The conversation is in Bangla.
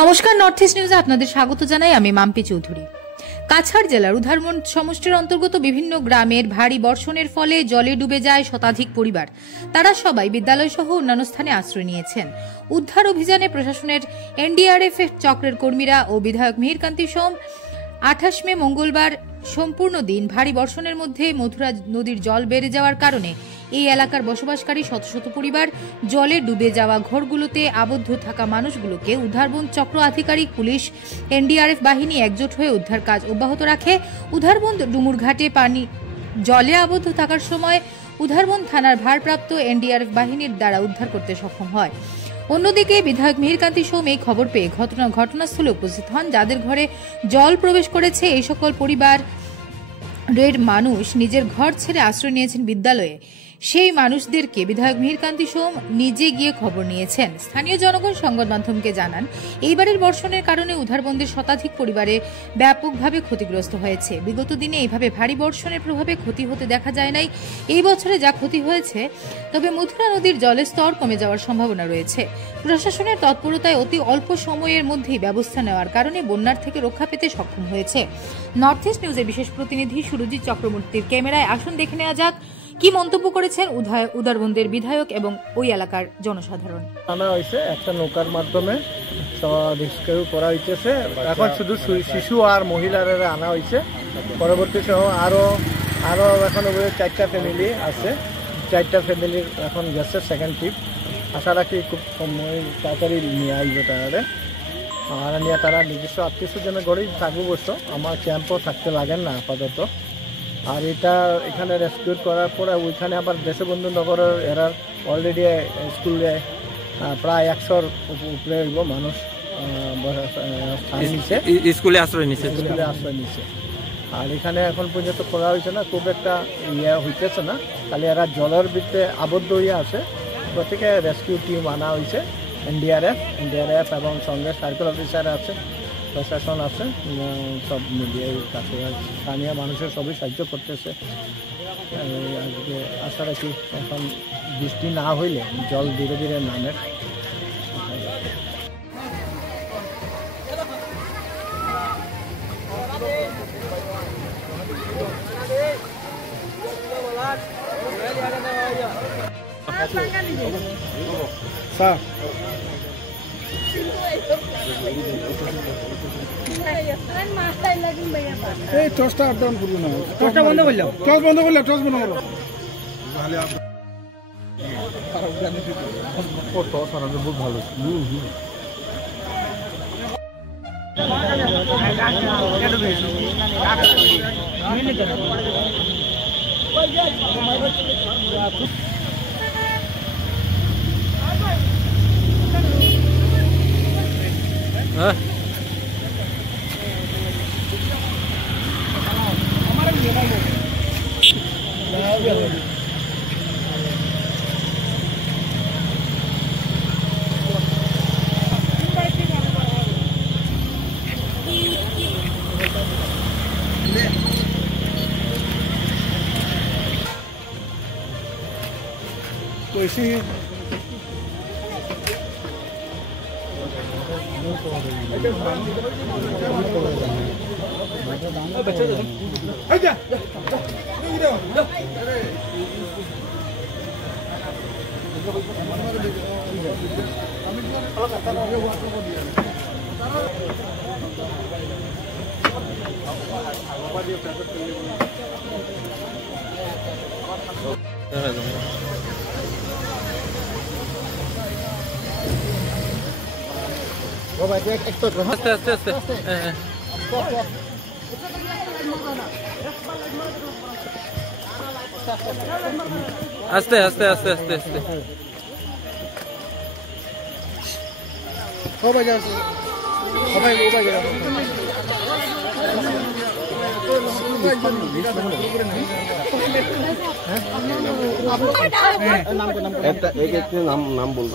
নমস্কার, নর্থ ইস্ট নিউজে আপনাদের স্বাগত জানাই। আমি মাম্পি চৌধুরী। কাছাড় জেলার উধারবন সমষ্টির অন্তর্গত বিভিন্ন গ্রামের ভারী বর্ষণের ফলে জলে ডুবে যায় শতাধিক পরিবার। তারা সবাই বিদ্যালয় সহ অন্যান্য স্থানে আশ্রয় নিয়েছেন। উদ্ধার অভিযানে প্রশাসনের এনডিআরএফ চক্রের কর্মীরা ও বিধায়ক মিহিরকান্তি সোম 28 মে মঙ্গলবার সম্পূর্ণ দিন ভারী বর্ষণের মধ্যে মথুরা নদীর জল বেড়ে যাওয়ার কারণে এই এলাকার বসবাসকারী শত শত পরিবার জলে ডুবে যাওয়া ঘরগুলোতে আবদ্ধ থাকা মানুষগুলোকে উদ্ধারবন চক্র আধিকারিক, পুলিশ, এনডিআরএফ বাহিনী একজোট হয়ে উদ্ধার কাজ অব্যাহত রাখে। উদ্ধারবন ডুমুরঘাটে পানি জলে আবদ্ধ থাকার সময় উদ্ধারবন থানার ভারপ্রাপ্ত এনডিআরএফ বাহিনীর দ্বারা উদ্ধার করতে সক্ষম হয়। অন্যদিকে বিধায়ক মিহিরকান্তি সোম এই খবর পেয়ে ঘটনাস্থলে উপস্থিত হন। যাদের ঘরে জল প্রবেশ করেছে এই সকল পরিবারের মানুষ নিজের ঘর ছেড়ে আশ্রয় নিয়েছেন বিদ্যালয়ে, সেই মানুষদেরকে বিধায়ক মিহিরকান্তি সোম নিজে গিয়ে খবর নিয়েছেন। স্থানীয় জনগণ সংবাদ মাধ্যমকে জানান, এইবারের বর্ষণের কারণে উদ্ধারবন্দের শতাধিক পরিবারে ব্যাপকভাবে ক্ষতিগ্রস্ত হয়েছে। বিগত দিনে এইভাবে ভারী বর্ষণের প্রভাবে ক্ষতি হতে দেখা যায় নাই। এই বছরে যা ক্ষতি হয়েছে, তবে মথুরা নদীর জলের স্তর কমে যাওয়ার সম্ভাবনা রয়েছে। প্রশাসনের তৎপরতায় অতি অল্প সময়ের মধ্যেই ব্যবস্থা নেওয়ার কারণে বন্যার থেকে রক্ষা পেতে সক্ষম হয়েছে। নর্থ ইস্ট নিউজের বিশেষ প্রতিনিধি সুরজিৎ চক্রবর্তীর ক্যামেরায় আসুন দেখে নেওয়া যাক কি মন্তব্য করেছেন উদারবন্দের বিধায়ক এবং ওই এলাকার জনসাধারণ। আনা হয়েছে একটা নৌকার মাধ্যমে রেস্কিউ করা হইতেছে। এখন শুধু শিশু আর মহিলারা আনা হয়েছে। পরবর্তী সময় আরো এখন 4টা ফ্যামিলি আছে। 4টা ফ্যামিলির এখন গেছে সেকেন্ড ট্রিপ। আশা রাখি খুব তাড়াতাড়ি নিয়ে আসবে তাহলে। আর নিয়ে তারা নিজস্ব আত্মীয়স্বজনের ঘরেই থাকবো বসতো। আমার ক্যাম্পও থাকতে লাগেন না আপাতত। আর এখানে রেস্কিউ করার পরে ওইখানে আবার দেশবন্ধু নগরের এরা অলরেডি স্কুলে প্রায় 100-র উপরে মানুষ স্কুলে আশ্রয় নিচ্ছে। আর এখানে এখন পর্যন্ত করা হয়েছে না, খুব একটা হইতেছে না, খালি এরা জলের ভিতরে আবদ্ধ হয়ে আছে। প্রত্যেকে রেস্কিউ টিম আনা হয়েছে, এনডিআরএফ এবং সঙ্গে সার্কেল অফিসার আছে, প্রশাসন আছে, সব মিলিয়ে কাছে স্থানীয় মানুষের সবই সাহায্য করতেছে। আজকে আশা রাখি এখন বৃষ্টি না হইলে জল ধীরে ধীরে নামে। স্যার এই টসটা আপ ডাউন করবো না, টসটা বন্ধ করলাম, টস বন্ধ করলো। বহুত ভালো। तो ऐसे ही আস্তে আস্তে আস্তে আস্তে আস্তে নাম বলবো।